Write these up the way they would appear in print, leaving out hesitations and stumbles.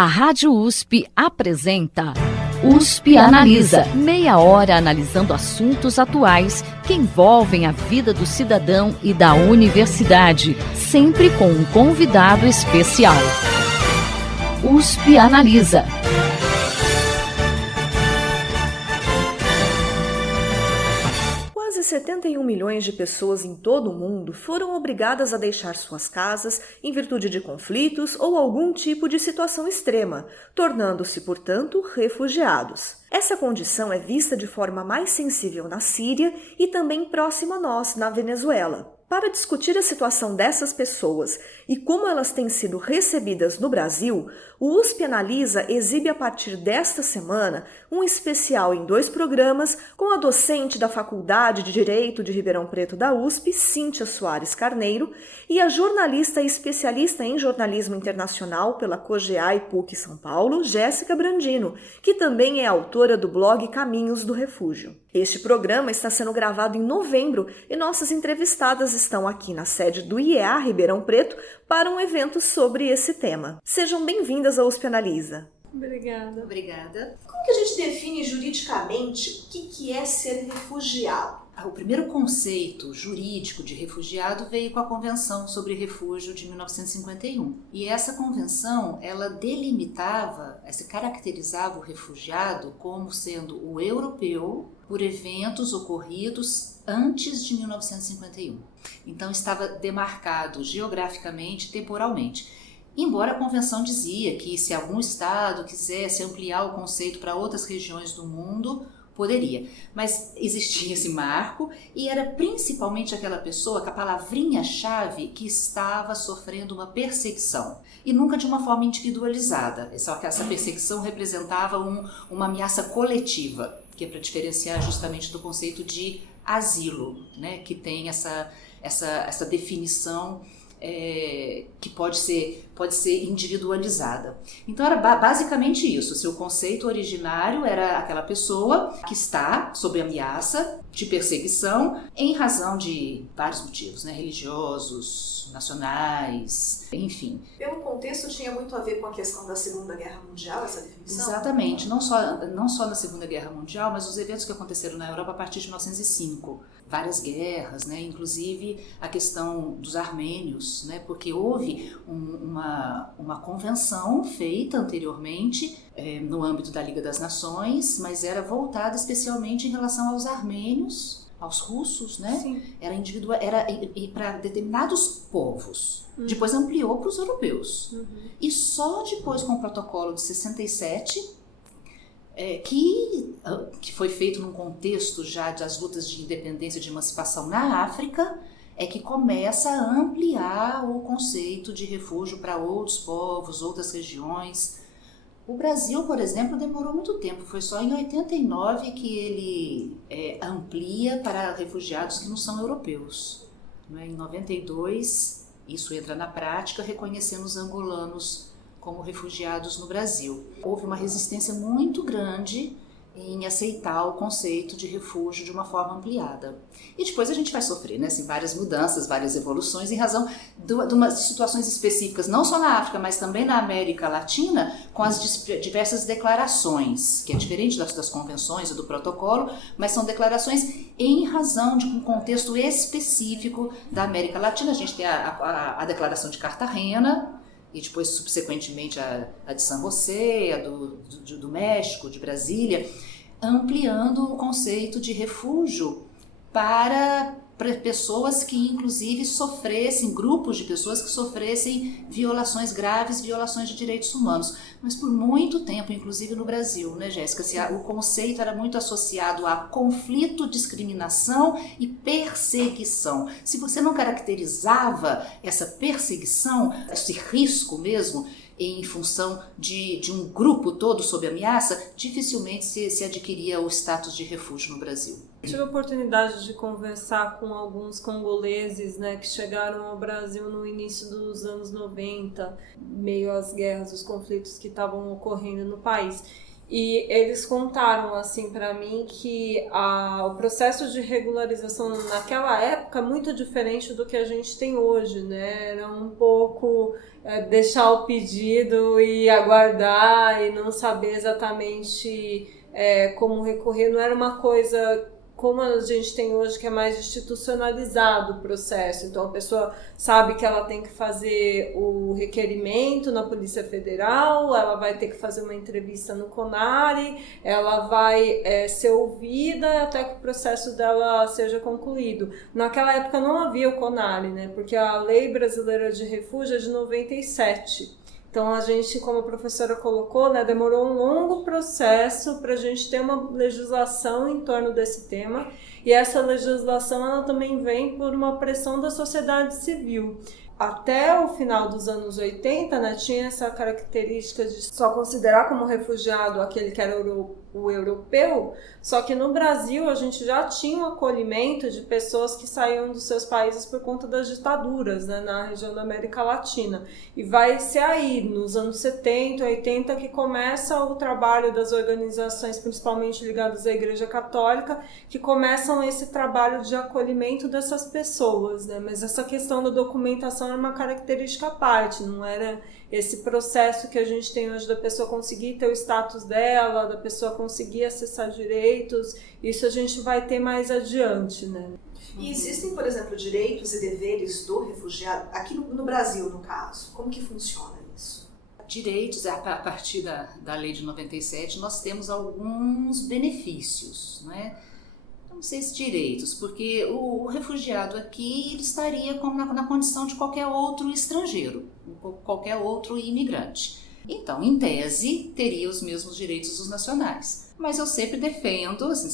A Rádio USP apresenta USP Analisa. Meia hora analisando assuntos atuais que envolvem a vida do cidadão e da universidade, sempre com um convidado especial. USP Analisa. Quase 71 milhões de pessoas em todo o mundo foram obrigadas a deixar suas casas em virtude de conflitos ou algum tipo de situação extrema, tornando-se, portanto, refugiados. Essa condição é vista de forma mais sensível na Síria e também próxima a nós, na Venezuela. Para discutir a situação dessas pessoas e como elas têm sido recebidas no Brasil, o USP Analisa exibe a partir desta semana um especial em 2 programas com a docente da Faculdade de Direito de Ribeirão Preto da USP, Cíntia Soares Carneiro, e a jornalista e especialista em jornalismo internacional pela COGEA e PUC São Paulo, Jéssica Brandino, que também é autora do blog Caminhos do Refúgio. Este programa está sendo gravado em novembro e nossas entrevistadas estão aqui na sede do IEA Ribeirão Preto para um evento sobre esse tema. Sejam bem-vindas ao USP Analisa. Obrigada. Como que a gente define juridicamente o que é ser refugiado? O primeiro conceito jurídico de refugiado veio com a Convenção sobre Refúgio de 1951. E essa convenção, ela delimitava, caracterizava o refugiado como sendo o europeu por eventos ocorridos antes de 1951. Então estava demarcado geograficamente, temporalmente. Embora a convenção dizia que se algum estado quisesse ampliar o conceito para outras regiões do mundo, poderia, mas existia esse marco e era principalmente aquela pessoa com a palavrinha-chave que estava sofrendo uma perseguição e nunca de uma forma individualizada, só que essa perseguição representava uma ameaça coletiva, que é para diferenciar justamente do conceito de asilo, né, que tem essa definição que pode ser individualizada. Então era basicamente isso. Seu conceito originário era aquela pessoa que está sob ameaça de perseguição em razão de vários motivos, né? Religiosos, nacionais, enfim. Pelo contexto tinha muito a ver com a questão da Segunda Guerra Mundial, essa definição? Exatamente, não só na Segunda Guerra Mundial, mas os eventos que aconteceram na Europa a partir de 1905. Várias guerras, né? Inclusive a questão dos armênios, né? Porque houve uma convenção feita anteriormente no âmbito da Liga das Nações, mas era voltada especialmente em relação aos armênios, aos russos, né? Sim. Era para determinados povos. Depois ampliou para os europeus. E só depois, com o protocolo de 67, que foi feito num contexto já das lutas de independência e de emancipação na África, é que começa a ampliar o conceito de refúgio para outros povos, outras regiões. O Brasil, por exemplo, demorou muito tempo, foi só em 89 que ele amplia para refugiados que não são europeus. Em 92, isso entra na prática, reconhecendo os angolanos como refugiados no Brasil. Houve uma resistência muito grande em aceitar o conceito de refúgio de uma forma ampliada. E depois a gente vai sofrer, né, assim, várias mudanças, várias evoluções em razão de umas situações específicas, não só na África, mas também na América Latina, com as diversas declarações, que é diferente das convenções e do protocolo, mas são declarações em razão de um contexto específico da América Latina. A gente tem a Declaração de Cartagena, e depois, subsequentemente, a de San José, a do México, de Brasília, ampliando o conceito de refúgio para pessoas que, inclusive, sofressem, grupos de pessoas que sofressem violações graves, violações de direitos humanos. Mas por muito tempo, inclusive no Brasil, né, Jéssica, o conceito era muito associado a conflito, discriminação e perseguição. Se você não caracterizava essa perseguição, esse risco mesmo, em função de um grupo todo sob ameaça, dificilmente se adquiria o status de refúgio no Brasil. Tive a oportunidade de conversar com alguns congoleses, né, que chegaram ao Brasil no início dos anos 90, meio às guerras, os conflitos que estavam ocorrendo no país. E eles contaram assim para mim que o processo de regularização naquela época é muito diferente do que a gente tem hoje, né? Era um pouco deixar o pedido e aguardar e não saber exatamente como recorrer. Não era uma coisa como a gente tem hoje, que é mais institucionalizado o processo. Então, a pessoa sabe que ela tem que fazer o requerimento na Polícia Federal, ela vai ter que fazer uma entrevista no CONARE, ela vai ser ouvida até que o processo dela seja concluído. Naquela época não havia o CONARE, né? Porque a Lei Brasileira de Refúgio é de 97. Então, a gente, como a professora colocou, né, demorou um longo processo para a gente ter uma legislação em torno desse tema. E essa legislação ela também vem por uma pressão da sociedade civil. Até o final dos anos 80, né, tinha essa característica de só considerar como refugiado aquele que era o europeu, só que no Brasil a gente já tinha um acolhimento de pessoas que saíam dos seus países por conta das ditaduras, né, na região da América Latina. E vai ser aí, nos anos 70, 80, que começa o trabalho das organizações, principalmente ligadas à Igreja Católica, que começam esse trabalho de acolhimento dessas pessoas, né? Mas essa questão da documentação era uma característica à parte, não era esse processo que a gente tem hoje da pessoa conseguir ter o status dela, da pessoa conseguir acessar direitos. Isso a gente vai ter mais adiante, né? E existem, por exemplo, direitos e deveres do refugiado, aqui no Brasil, no caso, como que funciona isso? Direitos, a partir da lei de 97, nós temos alguns benefícios, não é? Não sei se direitos, porque o refugiado aqui ele estaria na condição de qualquer outro estrangeiro, qualquer outro imigrante. Então, em tese, teria os mesmos direitos dos nacionais. Mas eu sempre defendo, assim,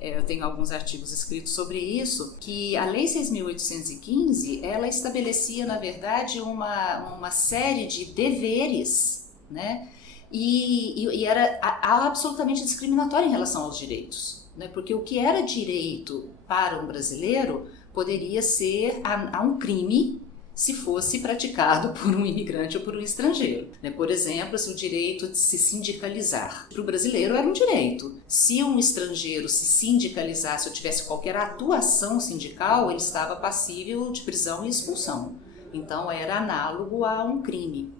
eu tenho alguns artigos escritos sobre isso, que a Lei 6.815, ela estabelecia, na verdade, uma série de deveres, né? E era absolutamente discriminatória em relação aos direitos. Porque o que era direito para um brasileiro poderia ser a um crime se fosse praticado por um imigrante ou por um estrangeiro. Por exemplo, o direito de se sindicalizar. Para o brasileiro era um direito. Se um estrangeiro se sindicalizasse ou tivesse qualquer atuação sindical, ele estava passível de prisão e expulsão. Então era análogo a um crime.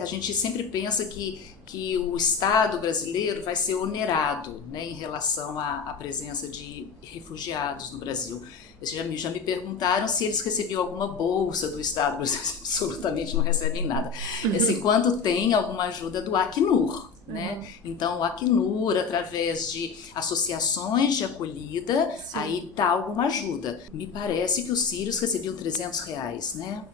A gente sempre pensa que o Estado brasileiro vai ser onerado, né, em relação à presença de refugiados no Brasil. Já me perguntaram se eles recebiam alguma bolsa do Estado brasileiro. Absolutamente não recebem nada. Quando tem alguma ajuda do Acnur. Né? Então o Acnur, através de associações de acolhida, sim, aí dá alguma ajuda. Me parece que os sírios recebiam R$300, né?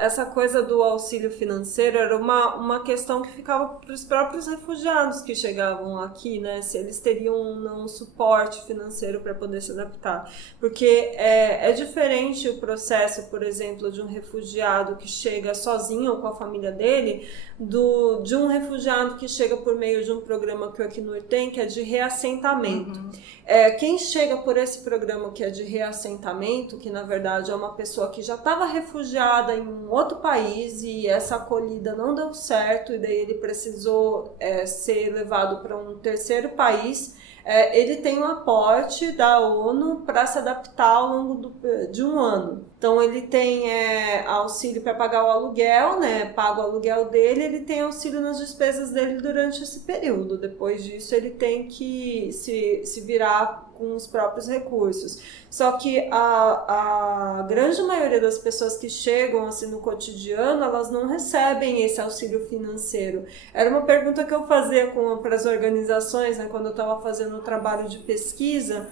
Essa coisa do auxílio financeiro era uma questão que ficava para os próprios refugiados que chegavam aqui, né? Se eles teriam um suporte financeiro para poder se adaptar. Porque é diferente o processo, por exemplo, de um refugiado que chega sozinho ou com a família dele, de um refugiado que chega por meio de um programa que o Acnur tem, que é de reassentamento. Quem chega por esse programa que é de reassentamento, que na verdade é uma pessoa que já estava refugiada em um outro país e essa acolhida não deu certo e daí ele precisou ser levado para um terceiro país, ele tem um aporte da ONU para se adaptar ao longo de um ano. Então ele tem auxílio para pagar o aluguel, né? Paga o aluguel dele, ele tem auxílio nas despesas dele durante esse período. Depois disso ele tem que se virar com os próprios recursos. Só que a grande maioria das pessoas que chegam assim no cotidiano, elas não recebem esse auxílio financeiro. Era uma pergunta que eu fazia para as organizações, né, quando eu estava fazendo o trabalho de pesquisa,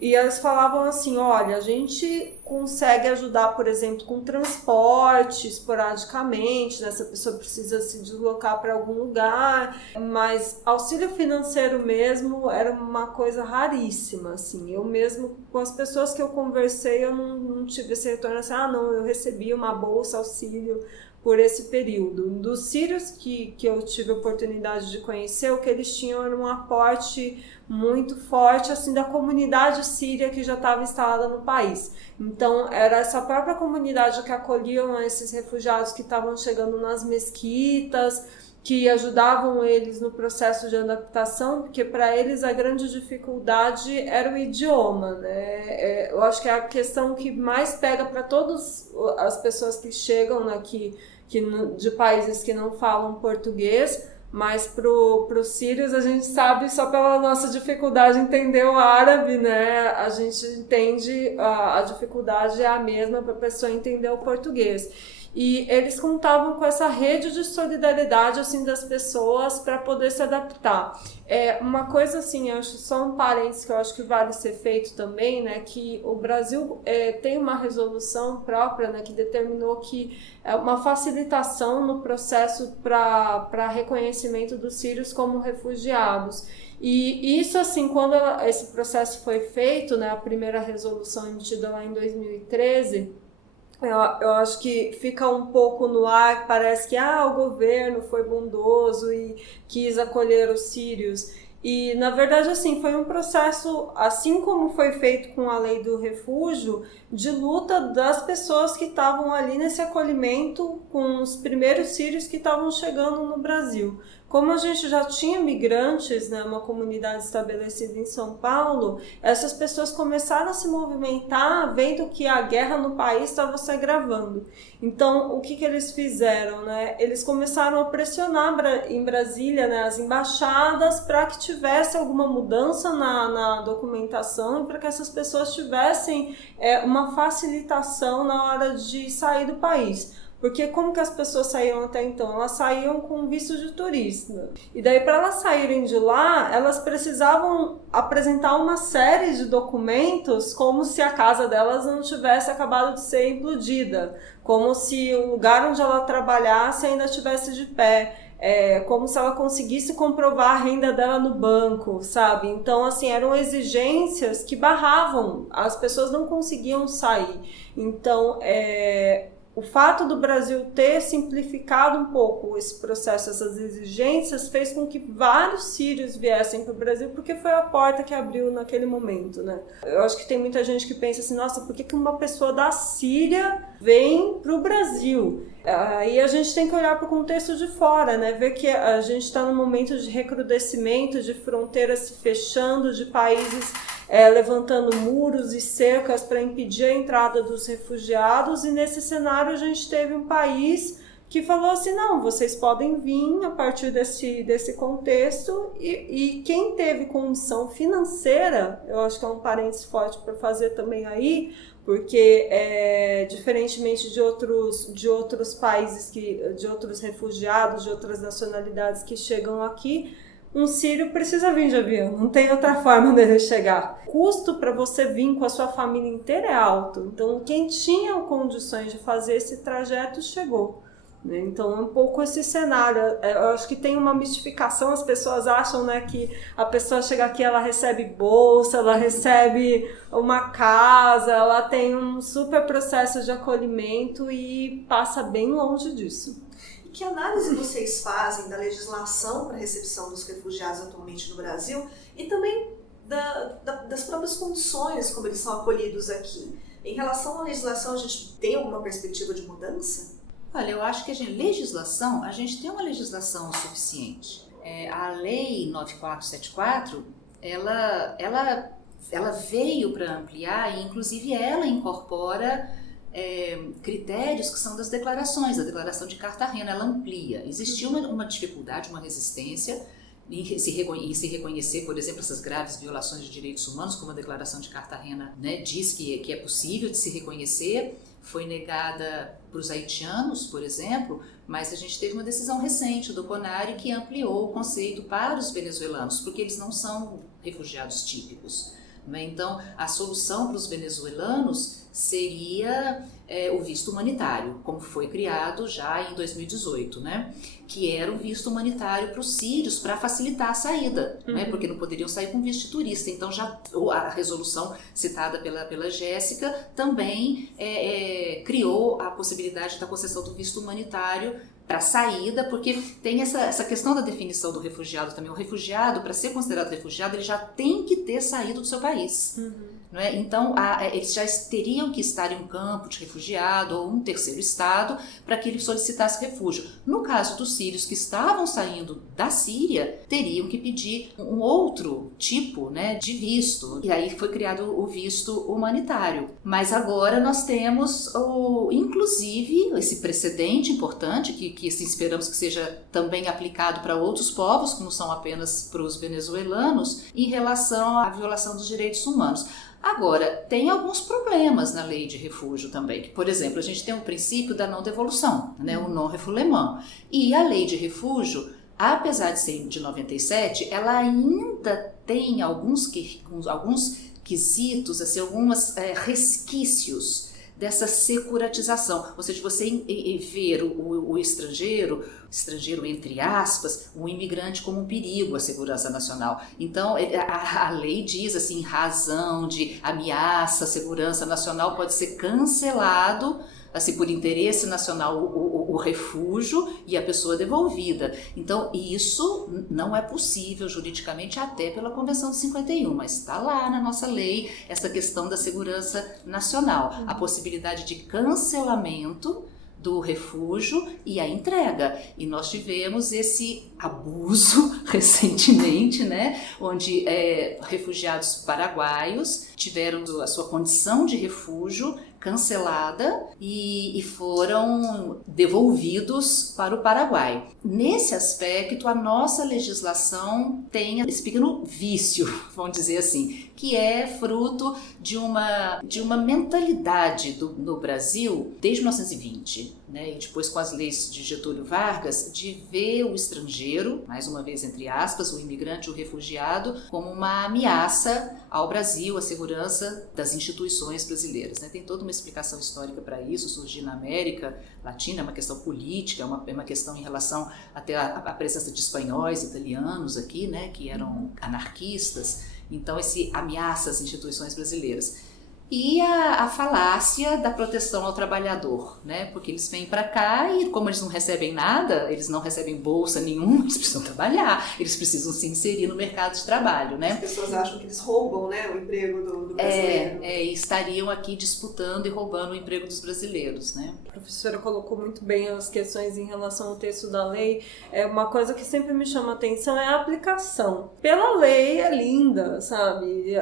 e elas falavam assim, olha, a gente consegue ajudar, por exemplo, com transporte esporadicamente, né? Se a pessoa precisa se deslocar para algum lugar, mas auxílio financeiro mesmo era uma coisa raríssima, assim. Eu mesmo, com as pessoas que eu conversei, eu não tive esse retorno assim, não, eu recebi uma bolsa, auxílio por esse período. Dos sírios que eu tive a oportunidade de conhecer, o que eles tinham era um aporte muito forte assim da comunidade síria que já estava instalada no país. Então era essa própria comunidade que acolhiam esses refugiados que estavam chegando nas mesquitas, que ajudavam eles no processo de adaptação, porque para eles a grande dificuldade era o idioma, né? Eu acho que é a questão que mais pega para todas as pessoas que chegam aqui de países que não falam português, mas para os sírios a gente sabe só pela nossa dificuldade em entender o árabe, né? A gente entende, a dificuldade é a mesma para a pessoa entender o português. E eles contavam com essa rede de solidariedade assim, das pessoas para poder se adaptar. Uma coisa assim, acho só um parênteses que eu acho que vale ser feito também, né, que o Brasil tem uma resolução própria, né, que determinou que uma facilitação no processo para reconhecimento dos sírios como refugiados. E isso, assim, quando esse processo foi feito, né, a primeira resolução emitida lá em 2013, eu acho que fica um pouco no ar, parece que o governo foi bondoso e quis acolher os sírios. E, na verdade, assim, foi um processo, assim como foi feito com a lei do refúgio, de luta das pessoas que estavam ali nesse acolhimento com os primeiros sírios que estavam chegando no Brasil. Como a gente já tinha migrantes, né, uma comunidade estabelecida em São Paulo, essas pessoas começaram a se movimentar vendo que a guerra no país estava se agravando. Então, o que eles fizeram? Né? Eles começaram a pressionar em Brasília, né, as embaixadas para que tivesse alguma mudança na documentação e para que essas pessoas tivessem uma facilitação na hora de sair do país. Porque como que as pessoas saíam até então? Elas saíam com visto de turista. E daí, para elas saírem de lá, elas precisavam apresentar uma série de documentos como se a casa delas não tivesse acabado de ser implodida. Como se o lugar onde ela trabalhasse ainda estivesse de pé. Como se ela conseguisse comprovar a renda dela no banco, sabe? Então, assim, eram exigências que barravam. As pessoas não conseguiam sair. Então, o fato do Brasil ter simplificado um pouco esse processo, essas exigências, fez com que vários sírios viessem para o Brasil, porque foi a porta que abriu naquele momento, né? Eu acho que tem muita gente que pensa assim, nossa, por que uma pessoa da Síria vem para o Brasil? Aí a gente tem que olhar para o contexto de fora, né? Ver que a gente está num momento de recrudescimento, de fronteiras se fechando, de países levantando muros e cercas para impedir a entrada dos refugiados, e nesse cenário a gente teve um país que falou assim, não, vocês podem vir a partir desse contexto, e quem teve condição financeira, eu acho que é um parênteses forte para fazer também aí, porque diferentemente de outros países, de outros refugiados, de outras nacionalidades que chegam aqui, um sírio precisa vir de avião, não tem outra forma dele chegar. O custo para você vir com a sua família inteira é alto, então quem tinha condições de fazer esse trajeto chegou. Então é um pouco esse cenário. Eu acho que tem uma mistificação, as pessoas acham, né, que a pessoa chega aqui, ela recebe bolsa, ela recebe uma casa, ela tem um super processo de acolhimento e passa bem longe disso. Que análise vocês fazem da legislação para a recepção dos refugiados atualmente no Brasil e também das próprias condições como eles são acolhidos aqui? Em relação à legislação, a gente tem alguma perspectiva de mudança? Olha, eu acho que a gente tem uma legislação suficiente. A Lei 9474, ela veio para ampliar e, inclusive, ela incorpora critérios que são das declarações, a declaração de Cartagena, ela amplia. Existia uma dificuldade, uma resistência em se reconhecer, por exemplo, essas graves violações de direitos humanos, como a declaração de Cartagena, né, diz que é possível de se reconhecer, foi negada para os haitianos, por exemplo, mas a gente teve uma decisão recente do CONARE que ampliou o conceito para os venezuelanos, porque eles não são refugiados típicos. Então, a solução para os venezuelanos seria o visto humanitário, como foi criado já em 2018, né? Que era o visto humanitário para os sírios, para facilitar a saída, né? Porque não poderiam sair com visto de turista. Então, já a resolução citada pela Jéssica também criou a possibilidade da concessão do visto humanitário para saída, porque tem essa questão da definição do refugiado também. O refugiado, para ser considerado refugiado, ele já tem que ter saído do seu país. não é? Então, eles já teriam que estar em um campo de refugiado ou um terceiro estado para que ele solicitasse refúgio. No caso dos sírios que estavam saindo da Síria, teriam que pedir um outro tipo, né, de visto. E aí foi criado o visto humanitário. Mas agora nós temos, inclusive, esse precedente importante, que assim, esperamos que seja também aplicado para outros povos, que não são apenas para os venezuelanos, em relação à violação dos direitos humanos. Agora, tem alguns problemas na lei de refúgio também. Por exemplo, a gente tem o princípio da não devolução, né, o non-refoulement. E a lei de refúgio, apesar de ser de 97, ela ainda tem alguns quesitos, assim, alguns resquícios dessa securatização, ou seja, você ver o estrangeiro entre aspas, o imigrante como um perigo à segurança nacional. Então, a lei diz assim, em razão de ameaça à segurança nacional, pode ser cancelado, assim, por interesse nacional, o refúgio e a pessoa devolvida. Então, isso não é possível juridicamente, até pela Convenção de 51, mas está lá na nossa lei essa questão da segurança nacional, a possibilidade de cancelamento do refúgio e a entrega. E nós tivemos esse abuso recentemente, né, onde refugiados paraguaios tiveram a sua condição de refúgio cancelada e foram devolvidos para o Paraguai. Nesse aspecto, a nossa legislação tem esse pequeno vício, vamos dizer assim, que é fruto de uma mentalidade no Brasil desde 1920, né, e depois com as leis de Getúlio Vargas, de ver o estrangeiro, mais uma vez entre aspas, o imigrante, o refugiado, como uma ameaça ao Brasil, à segurança das instituições brasileiras, né? Tem toda uma explicação histórica para isso, surgir na América Latina, é uma questão política, é uma questão em relação até à presença de espanhóis, italianos aqui, né, que eram anarquistas. Então, esse ameaça às instituições brasileiras. E a falácia da proteção ao trabalhador, né? Porque eles vêm para cá e, como eles não recebem nada, eles não recebem bolsa nenhuma, eles precisam trabalhar, eles precisam se inserir no mercado de trabalho, né? As pessoas acham que eles roubam, né, o emprego do brasileiro. E estariam aqui disputando e roubando o emprego dos brasileiros, né? A professora colocou muito bem as questões em relação ao texto da lei. Uma coisa que sempre me chama a atenção é a aplicação. Pela lei é linda, sabe?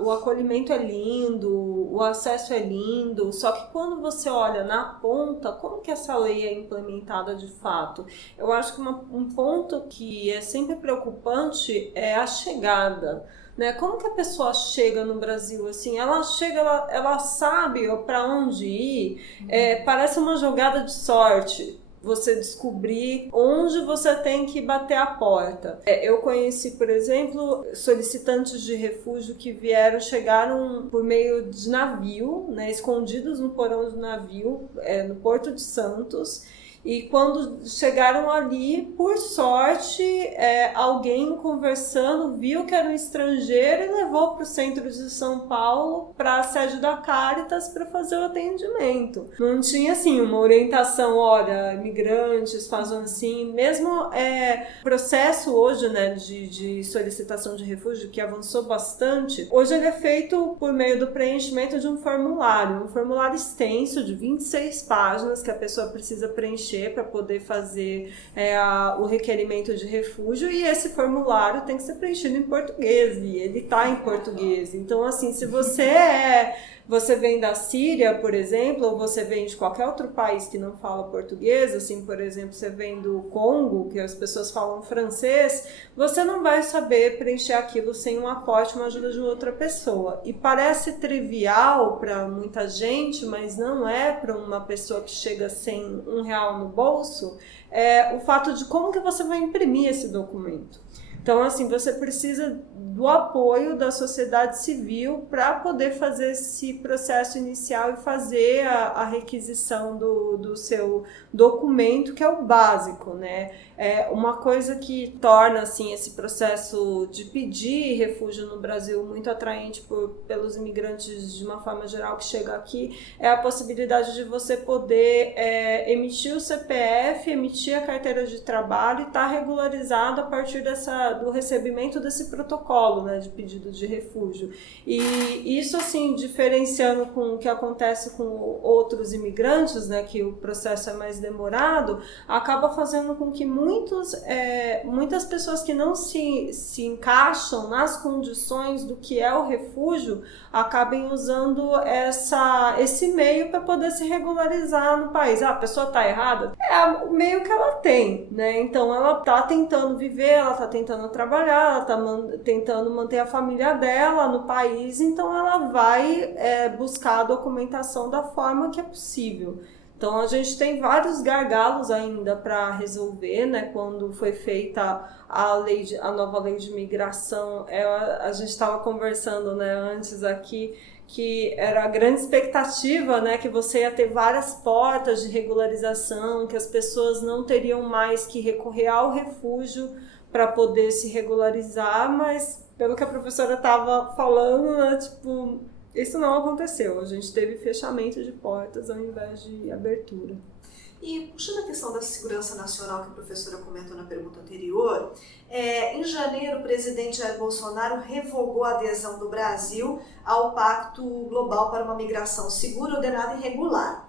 O acolhimento é lindo, o acesso é lindo, só que quando você olha na ponta, como que essa lei é implementada de fato? Eu acho que um ponto que é sempre preocupante é a chegada. Né? Como que a pessoa chega no Brasil assim? Ela chega, ela sabe para onde ir. Parece uma jogada de sorte você descobrir onde você tem que bater a porta. Eu conheci, por exemplo, solicitantes de refúgio que chegaram por meio de navio, né, escondidos no porão do navio, no Porto de Santos. E quando chegaram ali, por sorte, alguém conversando viu que era um estrangeiro e levou para o centro de São Paulo, para a sede da Caritas, para fazer o atendimento. Não tinha, assim, uma orientação, olha, imigrantes fazem assim. Mesmo processo hoje, né, de solicitação de refúgio, que avançou bastante, hoje ele é feito por meio do preenchimento de um formulário extenso de 26 páginas que a pessoa precisa preencher para poder fazer o requerimento de refúgio, e esse formulário tem que ser preenchido em português, e ele está em português. Então, assim, se você vem da Síria, por exemplo, ou você vem de qualquer outro país que não fala português, assim, por exemplo, você vem do Congo, que as pessoas falam francês, você não vai saber preencher aquilo sem um aporte, uma ajuda de outra pessoa. E parece trivial para muita gente, mas não é para uma pessoa que chega sem R$1 no bolso, o fato de como que você vai imprimir esse documento. Então, assim, você precisa do apoio da sociedade civil para poder fazer esse processo inicial e fazer a requisição do seu documento, que é o básico, né? Uma coisa que torna, assim, esse processo de pedir refúgio no Brasil muito atraente pelos imigrantes de uma forma geral que chegam aqui é a possibilidade de você poder emitir o CPF, emitir a carteira de trabalho e estar regularizado a partir do recebimento desse protocolo, né, de pedido de refúgio. E isso, assim, diferenciando com o que acontece com outros imigrantes, né, que o processo é mais demorado, acaba fazendo com que muitas pessoas que não se encaixam nas condições do que é o refúgio acabem usando esse meio para poder se regularizar no país. A pessoa está errada? É o meio que ela tem, né? Então ela está tentando viver, ela está tentando trabalhar, ela está tentando manter a família dela no país, então ela vai buscar a documentação da forma que é possível. Então a gente tem vários gargalos ainda para resolver, né? Quando foi feita a nova lei de imigração, a gente estava conversando, né, antes aqui, que era a grande expectativa, né, que você ia ter várias portas de regularização, que as pessoas não teriam mais que recorrer ao refúgio para poder se regularizar, mas pelo que a professora estava falando, né, tipo, isso não aconteceu. A gente teve fechamento de portas ao invés de abertura. E puxando a questão da segurança nacional que a professora comentou na pergunta anterior, em janeiro o presidente Jair Bolsonaro revogou a adesão do Brasil ao Pacto Global para uma Migração Segura, Ordenada e Regular.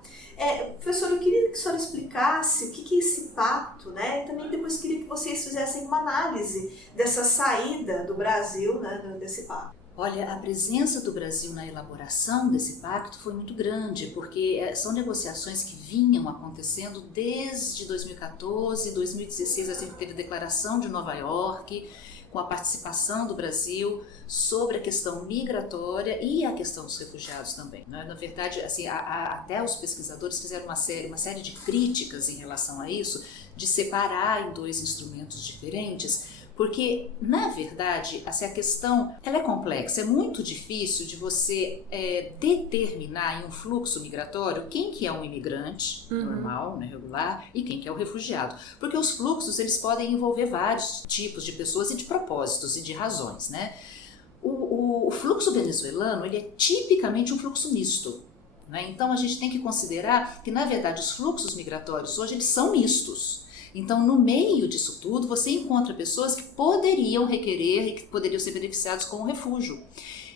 Professora, eu queria que a senhora explicasse o que é esse pacto, né? E também depois queria que vocês fizessem uma análise dessa saída do Brasil, né, desse pacto. Olha, a presença do Brasil na elaboração desse pacto foi muito grande, porque são negociações que vinham acontecendo desde 2014, 2016, a gente teve a Declaração de Nova York, com a participação do Brasil sobre a questão migratória e a questão dos refugiados também, né? Na verdade, assim, até os pesquisadores fizeram uma série de críticas em relação a isso, de separar em dois instrumentos diferentes, porque, na verdade, assim, a questão ela é complexa, é muito difícil de você determinar em um fluxo migratório quem que é um imigrante normal, né, regular, e quem que é o refugiado. Porque os fluxos eles podem envolver vários tipos de pessoas e de propósitos e de razões, né? O fluxo venezuelano ele é tipicamente um fluxo misto, né? Então, a gente tem que considerar que, na verdade, os fluxos migratórios hoje eles são mistos. Então, no meio disso tudo, você encontra pessoas que poderiam requerer e que poderiam ser beneficiados com o refúgio.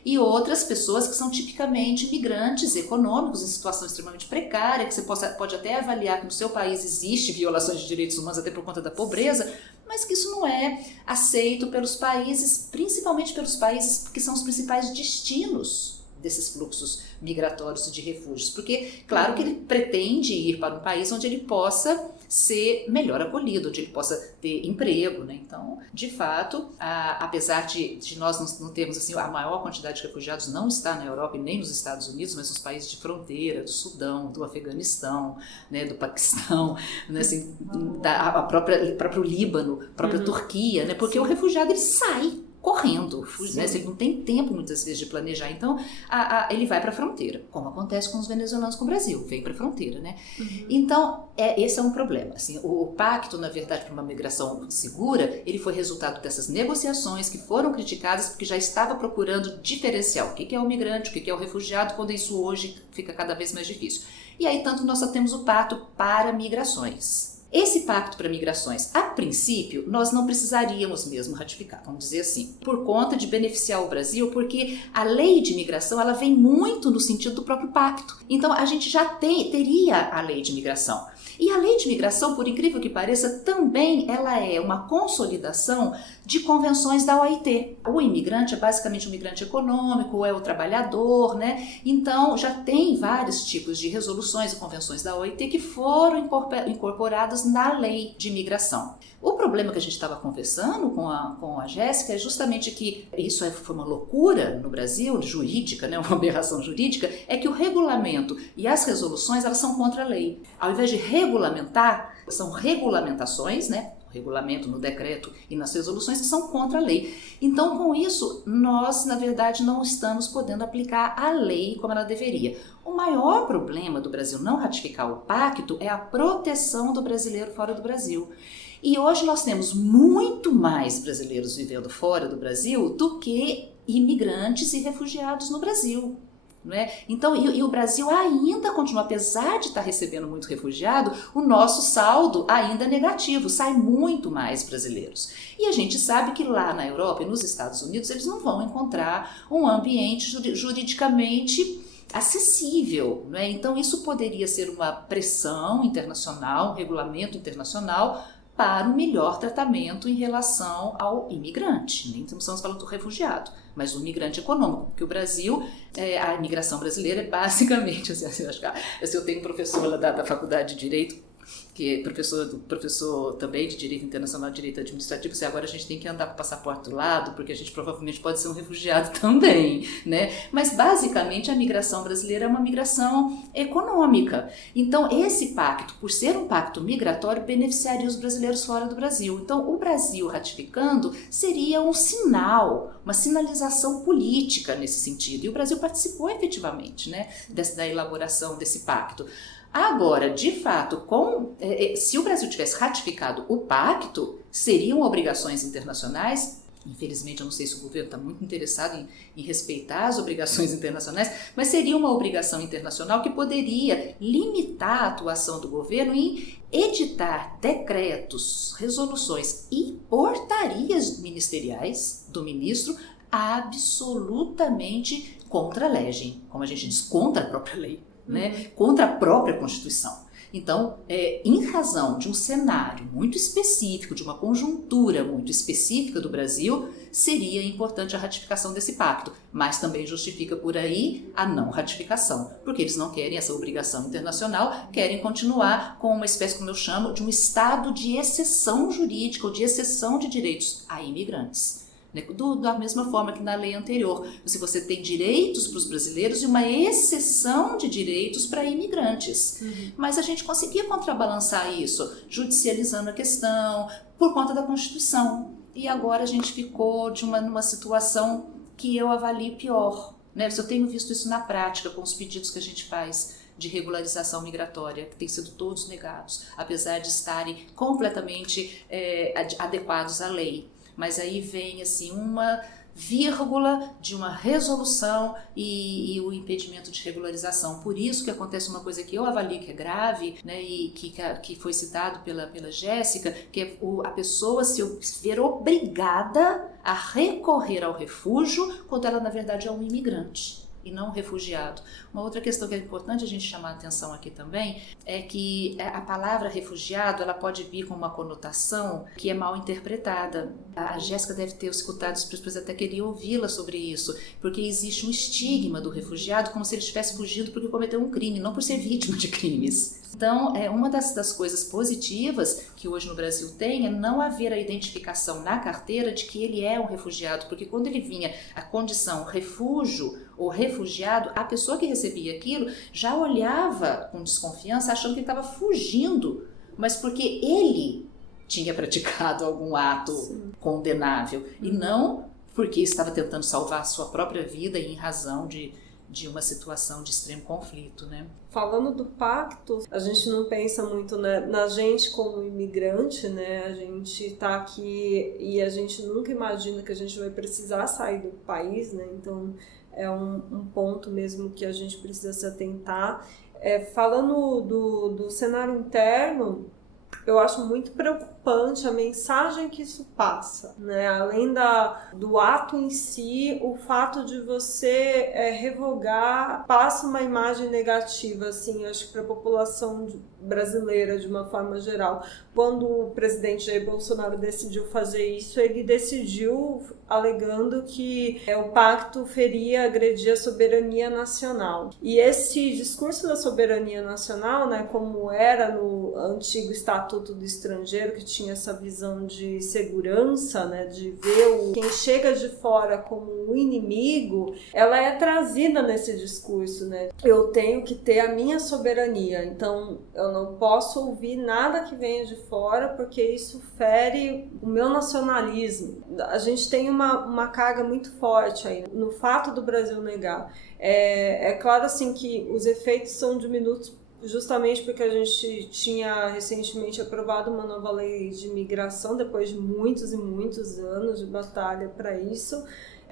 E outras pessoas que são tipicamente imigrantes econômicos em situação extremamente precária, que você pode até avaliar que no seu país existe violações de direitos humanos até por conta da pobreza, mas que isso não é aceito pelos países, principalmente pelos países que são os principais destinos desses fluxos migratórios e de refúgios. Porque, claro que ele pretende ir para um país onde ele possa ser melhor acolhido, onde ele possa ter emprego, né? Então, de fato, apesar de nós não termos assim, a maior quantidade de refugiados não está na Europa e nem nos Estados Unidos, mas nos países de fronteira, do Sudão, do Afeganistão, né, do Paquistão, né, assim, próprio Líbano, a própria Turquia, né? Porque o refugiado ele sai correndo, né? Ele não tem tempo muitas vezes de planejar, então ele vai para a fronteira, como acontece com os venezuelanos com o Brasil, vem para a fronteira, né? Então esse é um problema, assim, o pacto, na verdade, para uma migração segura, ele foi resultado dessas negociações que foram criticadas porque já estava procurando diferenciar o que é o migrante, o que é o refugiado, quando isso hoje fica cada vez mais difícil. E aí, tanto nós só temos o pacto para migrações. Esse pacto para migrações, a princípio, nós não precisaríamos mesmo ratificar, vamos dizer assim, por conta de beneficiar o Brasil, porque a lei de imigração ela vem muito no sentido do próprio pacto. Então, a gente já teria a lei de imigração. E a lei de imigração, por incrível que pareça, também ela é uma consolidação de convenções da OIT. O imigrante é basicamente um migrante econômico, é o trabalhador, né? Então, já tem vários tipos de resoluções e convenções da OIT que foram incorporadas na lei de imigração. O problema que a gente estava conversando com a Jéssica é justamente que isso foi uma loucura no Brasil, jurídica, né? Uma aberração jurídica, é que o regulamento e as resoluções elas são contra a lei. Ao invés de regulamentar, são regulamentações, né? Regulamento no decreto e nas resoluções que são contra a lei. Então, com isso, nós, na verdade, não estamos podendo aplicar a lei como ela deveria. O maior problema do Brasil não ratificar o pacto é a proteção do brasileiro fora do Brasil. E hoje nós temos muito mais brasileiros vivendo fora do Brasil do que imigrantes e refugiados no Brasil. Não é? Então, e o Brasil ainda continua, apesar de estar recebendo muito refugiado, o nosso saldo ainda é negativo, sai muito mais brasileiros. E a gente sabe que lá na Europa e nos Estados Unidos eles não vão encontrar um ambiente juridicamente acessível, não é? Então isso poderia ser uma pressão internacional, um regulamento internacional para um melhor tratamento em relação ao imigrante. Nem estamos falando do refugiado, mas do imigrante econômico, porque o Brasil, a imigração brasileira é basicamente, assim, eu tenho um professor lá da Faculdade de Direito, que é professor também de Direito Internacional e Direito Administrativo, e agora a gente tem que andar com o passaporte do lado, porque a gente provavelmente pode ser um refugiado também, né? Mas basicamente a migração brasileira é uma migração econômica. Então esse pacto, por ser um pacto migratório, beneficiaria os brasileiros fora do Brasil. Então o Brasil ratificando seria um sinal, uma sinalização política nesse sentido, e o Brasil participou efetivamente, né, da elaboração desse pacto. Agora, de fato, se o Brasil tivesse ratificado o pacto, seriam obrigações internacionais. Infelizmente, eu não sei se o governo está muito interessado em respeitar as obrigações internacionais, mas seria uma obrigação internacional que poderia limitar a atuação do governo em editar decretos, resoluções e portarias ministeriais do ministro absolutamente contra a lei, como a gente diz, contra a própria lei. Né, contra a própria Constituição. Então, em razão de um cenário muito específico, de uma conjuntura muito específica do Brasil, seria importante a ratificação desse pacto, mas também justifica por aí a não ratificação, porque eles não querem essa obrigação internacional, querem continuar com uma espécie, como eu chamo, de um estado de exceção jurídica ou de exceção de direitos a imigrantes. Da mesma forma que na lei anterior, se você tem direitos para os brasileiros e uma exceção de direitos para imigrantes. Mas a gente conseguia contrabalançar isso, judicializando a questão, por conta da Constituição. E agora a gente ficou numa situação que eu avalio pior. Né? Eu tenho visto isso na prática, com os pedidos que a gente faz de regularização migratória, que têm sido todos negados, apesar de estarem completamente adequados à lei. Mas aí vem assim uma vírgula de uma resolução e o impedimento de regularização. Por isso que acontece uma coisa que eu avalio que é grave, né, e que foi citado pela Jéssica, que é a pessoa se ver obrigada a recorrer ao refúgio quando ela na verdade é um imigrante e não um refugiado. Uma outra questão que é importante a gente chamar a atenção aqui também é que a palavra refugiado ela pode vir com uma conotação que é mal interpretada. A Jéssica deve ter escutado isso, depois até queria ouvi-la sobre isso, porque existe um estigma do refugiado como se ele estivesse fugindo porque cometeu um crime, não por ser vítima de crimes. Então, uma das coisas positivas que hoje no Brasil tem é não haver a identificação na carteira de que ele é um refugiado, porque quando ele vinha a condição refúgio ou refugiado, a pessoa que recebia aquilo já olhava com desconfiança, achando que ele estava fugindo, mas porque ele tinha praticado algum ato condenável, e não porque estava tentando salvar a sua própria vida em razão de uma situação de extremo conflito, né? Falando do pacto, a gente não pensa muito, né, na gente como imigrante, né? A gente está aqui e a gente nunca imagina que a gente vai precisar sair do país, né? Então é um ponto mesmo que a gente precisa se atentar. Falando do cenário interno, eu acho muito preocupante a mensagem que isso passa, né? Além do ato em si, o fato de você revogar passa uma imagem negativa, assim, acho que para a população brasileira de uma forma geral. Quando o presidente Jair Bolsonaro decidiu fazer isso, ele decidiu alegando que o pacto feria, agredir a soberania nacional. E esse discurso da soberania nacional, né, como era no antigo Estatuto do Estrangeiro, que tinha essa visão de segurança, né, de ver quem chega de fora como um inimigo, ela é trazida nesse discurso, né? Eu tenho que ter a minha soberania, então eu não posso ouvir nada que venha de fora, porque isso fere o meu nacionalismo. A gente tem uma carga muito forte aí no fato do Brasil negar. É claro assim que os efeitos são diminutos justamente porque a gente tinha recentemente aprovado uma nova lei de imigração depois de muitos e muitos anos de batalha para isso.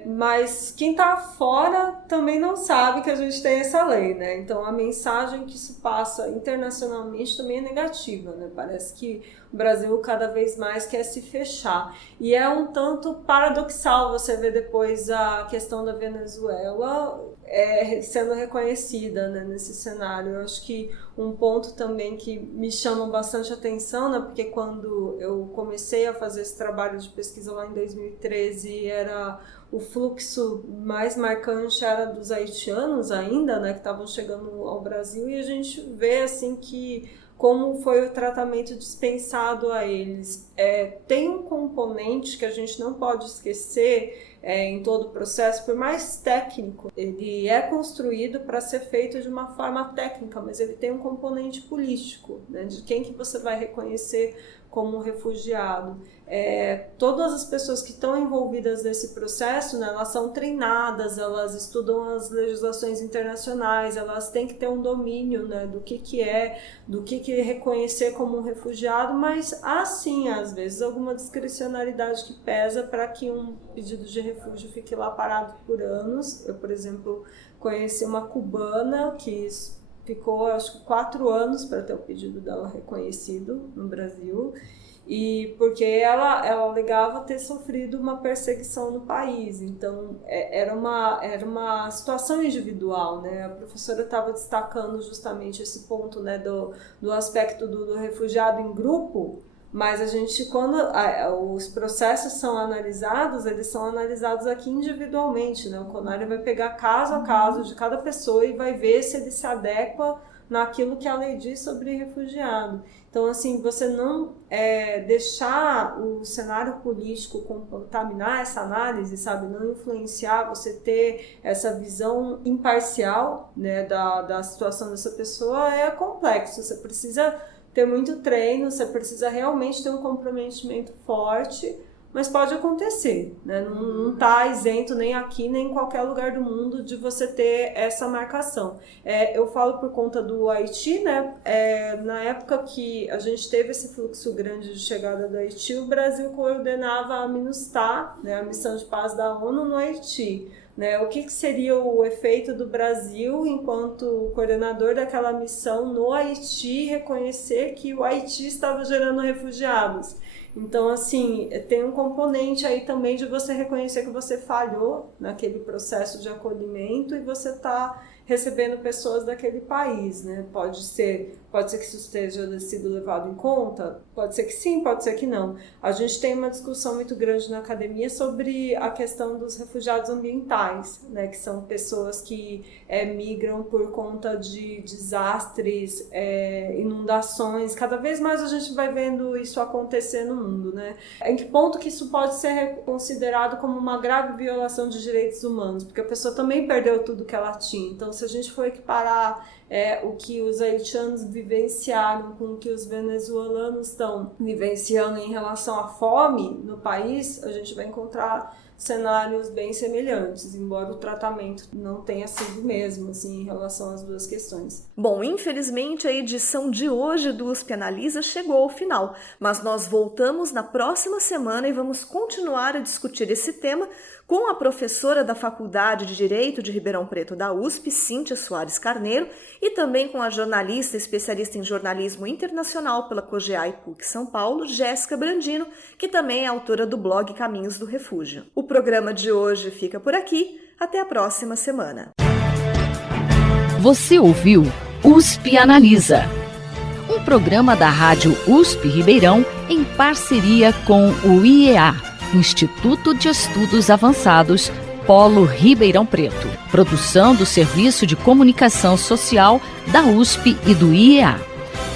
Mas quem está fora também não sabe que a gente tem essa lei, né? Então a mensagem que isso passa internacionalmente também é negativa, né? Parece que o Brasil cada vez mais quer se fechar. E é um tanto paradoxal você ver depois a questão da Venezuela sendo reconhecida, né, nesse cenário. Eu acho que um ponto também que me chama bastante atenção, né, porque quando eu comecei a fazer esse trabalho de pesquisa lá em 2013, o fluxo mais marcante era dos haitianos ainda, né, que estavam chegando ao Brasil, e a gente vê assim que como foi o tratamento dispensado a eles. Tem um componente que a gente não pode esquecer em todo o processo, por mais técnico, ele é construído para ser feito de uma forma técnica, mas ele tem um componente político, né, de quem que você vai reconhecer como refugiado. Todas as pessoas que estão envolvidas nesse processo, né, elas são treinadas, elas estudam as legislações internacionais, elas têm que ter um domínio, né, do que reconhecer como um refugiado, mas há sim, às vezes, alguma discricionalidade que pesa para que um pedido de refúgio fique lá parado por anos. Eu, por exemplo, conheci uma cubana que ficou, acho que 4 anos para ter o pedido dela reconhecido no Brasil, e porque ela alegava ter sofrido uma perseguição no país. Então era uma situação individual, né? A professora estava destacando justamente esse ponto, né, do aspecto do refugiado em grupo, mas a gente, quando os processos são analisados, eles são analisados aqui individualmente, né? O CONARE vai pegar caso a caso de cada pessoa e vai ver se ele se adequa naquilo que a lei diz sobre refugiado. Então, assim, você não deixar o cenário político contaminar essa análise, sabe? Não influenciar, você ter essa visão imparcial, né, da situação dessa pessoa é complexo. Você precisa ter muito treino, você precisa realmente ter um comprometimento forte, mas pode acontecer, né? Não está isento nem aqui, nem em qualquer lugar do mundo de você ter essa marcação. Eu falo por conta do Haiti, né? Na época que a gente teve esse fluxo grande de chegada do Haiti, o Brasil coordenava a MINUSTAH, né, a Missão de Paz da ONU no Haiti. Né, o que seria o efeito do Brasil enquanto coordenador daquela missão no Haiti reconhecer que o Haiti estava gerando refugiados? Então, assim, tem um componente aí também de você reconhecer que você falhou naquele processo de acolhimento e você está recebendo pessoas daquele país, né? Pode ser que isso esteja sido levado em conta, pode ser que sim, pode ser que não. A gente tem uma discussão muito grande na academia sobre a questão dos refugiados ambientais, né? Que são pessoas que migram por conta de desastres, inundações. Cada vez mais a gente vai vendo isso acontecer no mundo, né? Em que ponto que isso pode ser considerado como uma grave violação de direitos humanos? Porque a pessoa também perdeu tudo que ela tinha. Então, se a gente for equiparar o que os haitianos vivenciaram com o que os venezuelanos estão vivenciando em relação à fome no país, a gente vai encontrar cenários bem semelhantes, embora o tratamento não tenha sido o mesmo, assim, em relação às duas questões. Bom, infelizmente a edição de hoje do USP Analisa chegou ao final, mas nós voltamos na próxima semana e vamos continuar a discutir esse tema com a professora da Faculdade de Direito de Ribeirão Preto da USP, Cíntia Soares Carneiro, e também com a jornalista especialista em jornalismo internacional pela COGEA e PUC São Paulo, Jéssica Brandino, que também é autora do blog Caminhos do Refúgio. O programa de hoje fica por aqui. Até a próxima semana. Você ouviu USP Analisa, um programa da Rádio USP Ribeirão em parceria com o IEA, Instituto de Estudos Avançados, Polo Ribeirão Preto. Produção do Serviço de Comunicação Social da USP e do IEA.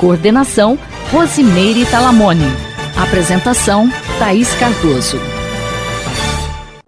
Coordenação, Rosimeire Talamone. Apresentação, Thaís Cardoso.